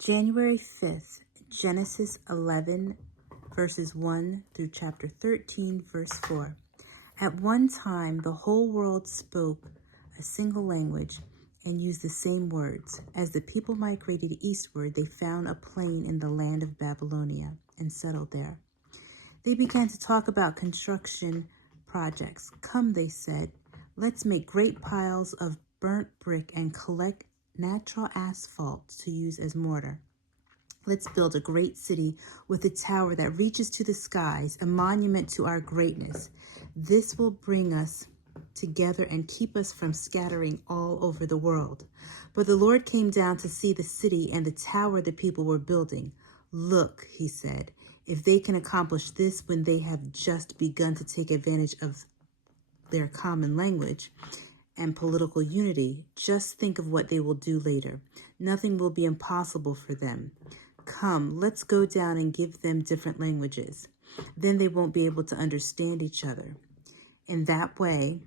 January 5th, Genesis 11, verses 1 through chapter 13, verse 4. At one time, the whole world spoke a single language and used the same words. As the people migrated eastward, they found a plain in the land of Babylonia and settled there. They began to talk about construction projects. Come, they said, let's make great piles of burnt brick and collect natural asphalt to use as mortar. Let's build a great city with a tower that reaches to the skies, a monument to our greatness. This will bring us together and keep us from scattering all over the world. But the Lord came down to see the city and the tower the people were building. Look, he said, if they can accomplish this when they have just begun to take advantage of their common language and political unity, just think of what they will do later. Nothing will be impossible for them. Come, let's go down and give them different languages. Then they won't be able to understand each other. In that way,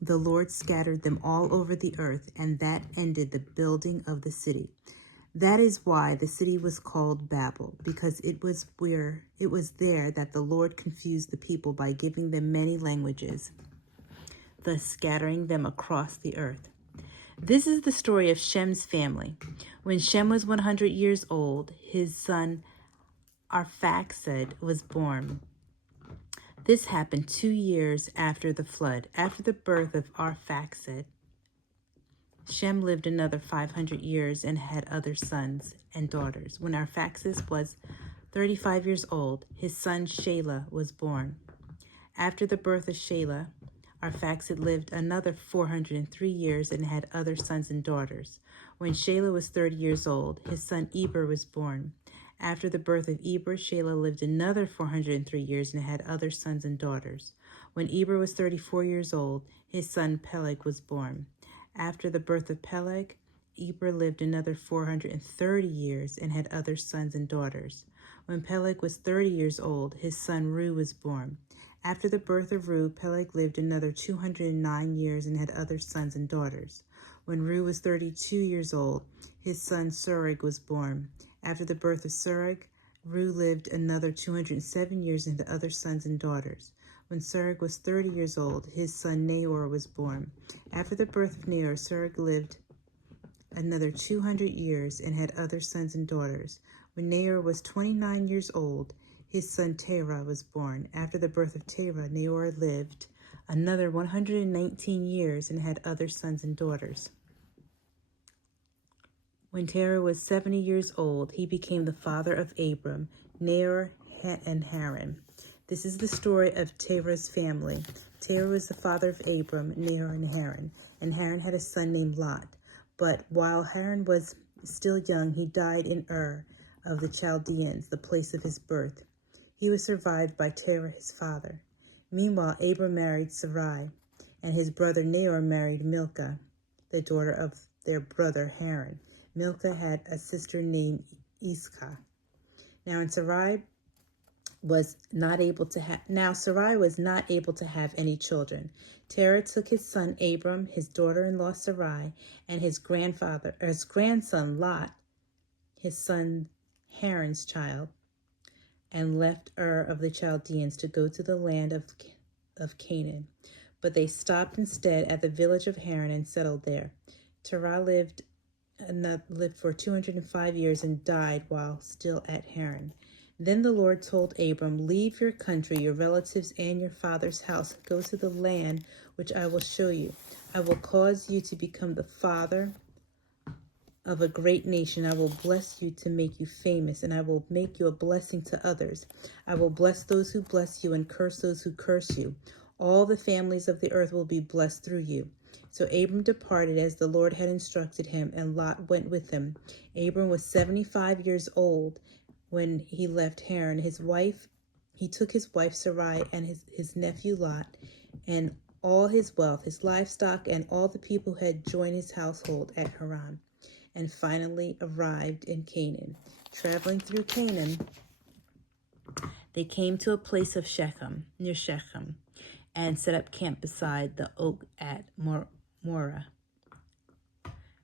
the Lord scattered them all over the earth, and that ended the building of the city. That is why the city was called Babel, because it was there that the Lord confused the people by giving them many languages, thus scattering them across the earth. This is the story of Shem's family. When Shem was 100 years old, his son Arphaxad was born. This happened 2 years after the flood. After the birth of Arphaxad, Shem lived another 500 years and had other sons and daughters. When Arphaxad was 35 years old, his son Shelah was born. After the birth of Shelah, Arphaxad lived another 403 years and had other sons and daughters. When Shelah was 30 years old, his son Eber was born. After the birth of Eber, Shelah lived another 403 years and had other sons and daughters. When Eber was 34 years old, his son Peleg was born. After the birth of Peleg, Eber lived another 430 years and had other sons and daughters. When Peleg was 30 years old, his son Reu was born. After the birth of Reu, Peleg lived another 209 years and had other sons and daughters. When Reu was 32 years old, his son Serug was born. After the birth of Serug, Reu lived another 207 years and had other sons and daughters. When Serug was 30 years old, his son Nahor was born. After the birth of Nahor, Serug lived another 200 years and had other sons and daughters. When Nahor was 29 years old, his son Terah was born. After the birth of Terah, Nahor lived another 119 years and had other sons and daughters. When Terah was 70 years old, he became the father of Abram, Nahor, and Haran. This is the story of Terah's family. Terah was the father of Abram, Nahor, and Haran had a son named Lot. But while Haran was still young, he died in Ur of the Chaldeans, the place of his birth. He was survived by Terah, his father. Meanwhile, Abram married Sarai, and his brother Nahor married Milcah, the daughter of their brother Haran. Milcah had a sister named Iscah. Now Sarai was not able to have any children. Terah took his son Abram, his daughter-in-law Sarai, and his grandson Lot, his son Haran's child, and left Ur of the Chaldeans to go to the land of Canaan. But they stopped instead at the village of Haran and settled there. Terah lived for 205 years and died while still at Haran. Then the Lord told Abram, leave your country, your relatives, and your father's house. Go to the land which I will show you. I will cause you to become the father of a great nation. I will bless you to make you famous, and I will make you a blessing to others. I will bless those who bless you and curse those who curse you. All the families of the earth will be blessed through you. So Abram departed as the Lord had instructed him, and Lot went with him. Abram was 75 years old when he left Haran. He took his wife Sarai and his nephew Lot, and all his wealth, his livestock, and all the people who had joined his household at Haran, and finally arrived in Canaan. Traveling through Canaan, they came to a place of near Shechem, and set up camp beside the oak at Morah.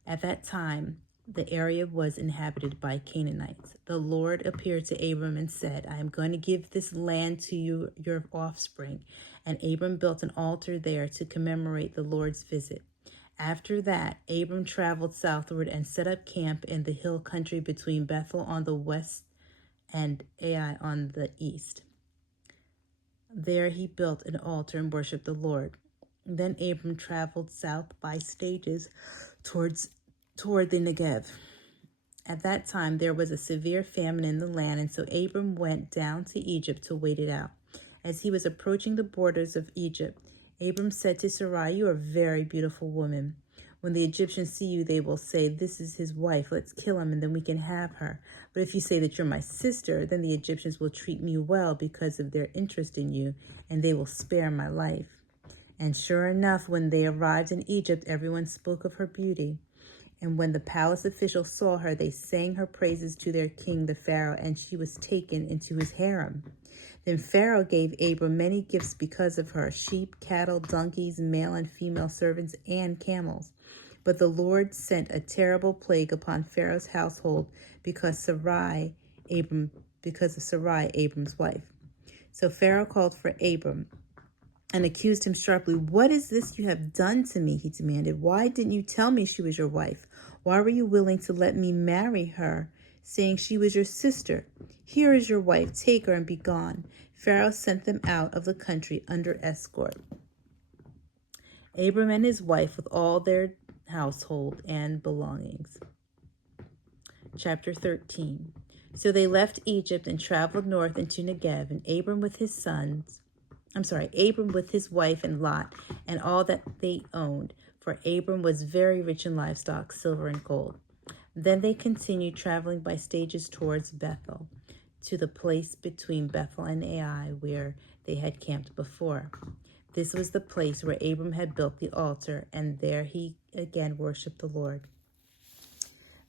At that time, the area was inhabited by Canaanites. The Lord appeared to Abram and said, I am going to give this land to you, your offspring. And Abram built an altar there to commemorate the Lord's visit. After that, Abram traveled southward and set up camp in the hill country between Bethel on the west and Ai on the east. There he built an altar and worshiped the Lord. Then Abram traveled south by stages toward the Negev. At that time there was a severe famine in the land, and so Abram went down to Egypt to wait it out. As he was approaching the borders of Egypt, Abram said to Sarai, You are a very beautiful woman. When the Egyptians see you, they will say, This is his wife. Let's kill him, and then we can have her. But if you say that you're my sister, then the Egyptians will treat me well because of their interest in you, and they will spare my life. And sure enough, when they arrived in Egypt, everyone spoke of her beauty. And when the palace officials saw her, they sang her praises to their king, the Pharaoh, and she was taken into his harem. Then Pharaoh gave Abram many gifts because of her, sheep, cattle, donkeys, male and female servants, and camels. But the Lord sent a terrible plague upon Pharaoh's household because of Sarai, Abram's wife. So Pharaoh called for Abram and accused him sharply. What is this you have done to me? He demanded. Why didn't you tell me she was your wife? Why were you willing to let me marry her, saying she was your sister? Here is your wife. Take her and be gone. Pharaoh sent them out of the country under escort. Abram and his wife with all their household and belongings. Chapter 13. So they left Egypt and traveled north into Negev, and Abram with his wife and Lot and all that they owned, for Abram was very rich in livestock, silver and gold. Then they continued traveling by stages towards Bethel, to the place between Bethel and Ai where they had camped before. This was the place where Abram had built the altar, and there he again worshipped the Lord.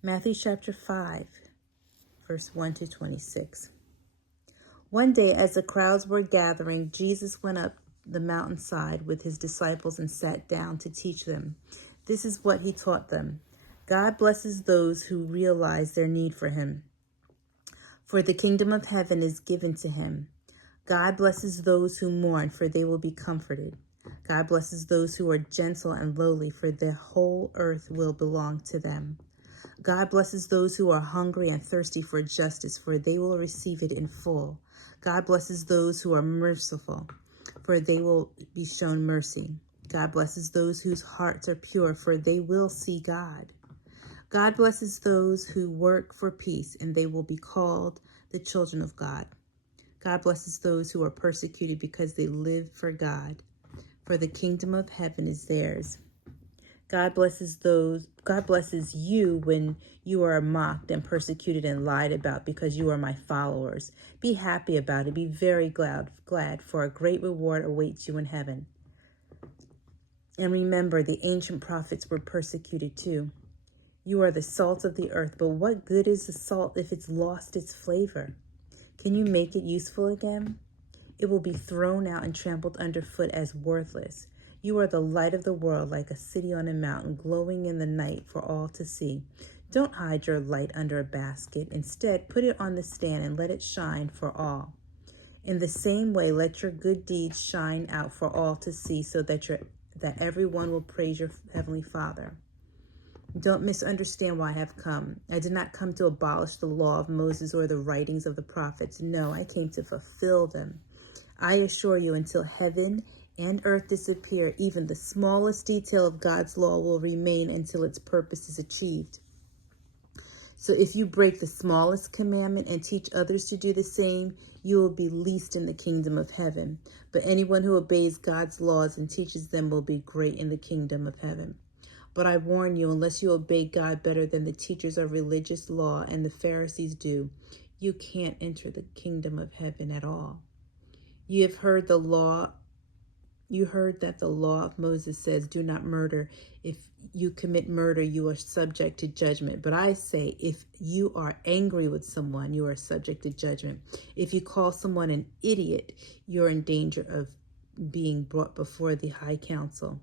Matthew chapter 5, verse 1 to 26. One day, as the crowds were gathering, Jesus went up the mountainside with his disciples and sat down to teach them. This is what he taught them. God blesses those who realize their need for him, for the kingdom of heaven is given to him. God blesses those who mourn, for they will be comforted. God blesses those who are gentle and lowly, for the whole earth will belong to them. God blesses those who are hungry and thirsty for justice, for they will receive it in full. God blesses those who are merciful, for they will be shown mercy. God blesses those whose hearts are pure, for they will see God. God blesses those who work for peace, and they will be called the children of God. God blesses those who are persecuted because they live for God, for the kingdom of heaven is theirs. God blesses you when you are mocked and persecuted and lied about because you are my followers. Be happy about it. Be very glad, for a great reward awaits you in heaven. And remember, the ancient prophets were persecuted too. You are the salt of the earth, but what good is the salt if it's lost its flavor? Can you make it useful again? It will be thrown out and trampled underfoot as worthless. You are the light of the world, like a city on a mountain, glowing in the night for all to see. Don't hide your light under a basket. Instead, put it on the stand and let it shine for all. In the same way, let your good deeds shine out for all to see, so that everyone will praise your heavenly Father. Don't misunderstand why I have come. I did not come to abolish the law of Moses or the writings of the prophets. No, I came to fulfill them. I assure you, until heaven and earth disappear, even the smallest detail of God's law will remain until its purpose is achieved. So if you break the smallest commandment and teach others to do the same, you will be least in the kingdom of heaven. But anyone who obeys God's laws and teaches them will be great in the kingdom of heaven. But I warn you, unless you obey God better than the teachers of religious law and the Pharisees do, you can't enter the kingdom of heaven at all. You have heard that the law of Moses says, do not murder. If you commit murder, you are subject to judgment. But I say, if you are angry with someone, you are subject to judgment. If you call someone an idiot, you're in danger of being brought before the high council.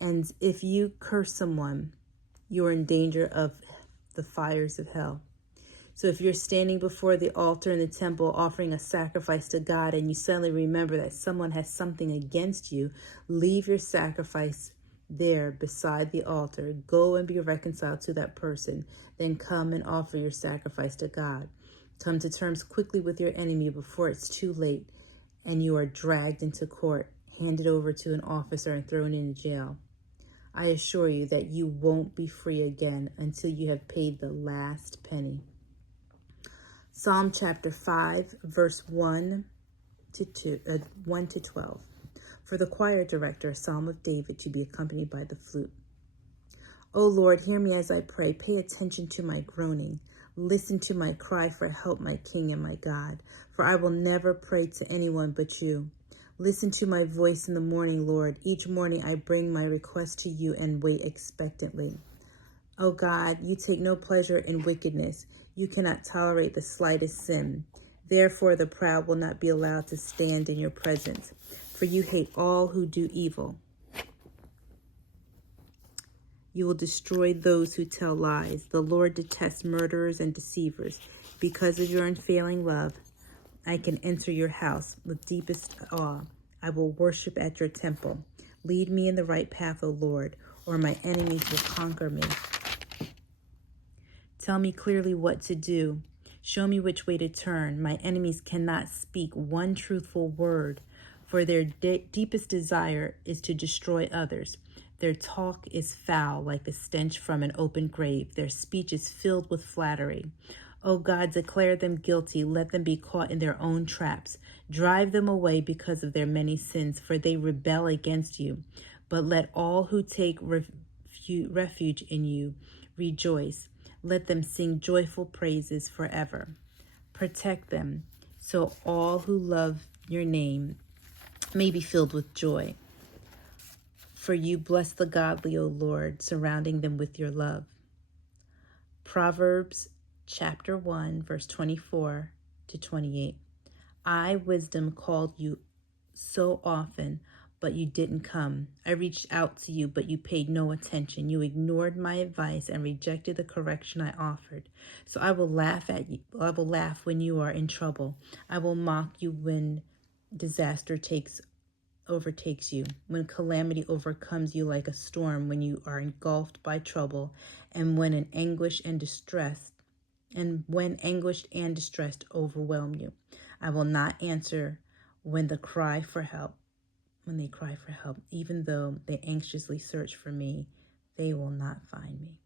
And if you curse someone, you're in danger of the fires of hell. So if you're standing before the altar in the temple offering a sacrifice to God and you suddenly remember that someone has something against you, leave your sacrifice there beside the altar. Go and be reconciled to that person. Then come and offer your sacrifice to God. Come to terms quickly with your enemy before it's too late and you are dragged into court, handed over to an officer and thrown into jail. I assure you that you won't be free again until you have paid the last penny. Psalm chapter 5, verse 1 to 12. For the choir director, a psalm of David to be accompanied by the flute. O Lord, hear me as I pray. Pay attention to my groaning. Listen to my cry for help, my King and my God. For I will never pray to anyone but you. Listen to my voice in the morning, Lord. Each morning I bring my request to you and wait expectantly. O God, you take no pleasure in wickedness. You cannot tolerate the slightest sin. Therefore, the proud will not be allowed to stand in your presence, for you hate all who do evil. You will destroy those who tell lies. The Lord detests murderers and deceivers. Because of your unfailing love, I can enter your house with deepest awe. I will worship at your temple. Lead me in the right path, O Lord, or my enemies will conquer me. Tell me clearly what to do. Show me which way to turn. My enemies cannot speak one truthful word, for their deepest desire is to destroy others. Their talk is foul like the stench from an open grave. Their speech is filled with flattery. O God, declare them guilty. Let them be caught in their own traps. Drive them away because of their many sins, for they rebel against you. But let all who take refuge in you rejoice. Let them sing joyful praises forever. Protect them, so all who love your name may be filled with joy. For you bless the godly, O Lord, surrounding them with your love. Proverbs chapter 1, verse 24 to 28. I, wisdom, called you so often, but you didn't come. I reached out to you, but you paid no attention. You ignored my advice and rejected the correction I offered. So I will laugh at you. I will laugh when you are in trouble. I will mock you when disaster overtakes you, when calamity overcomes you like a storm, when you are engulfed by trouble, and when anguished and distressed overwhelm you. I will not answer when they cry for help, even though they anxiously search for me, they will not find me.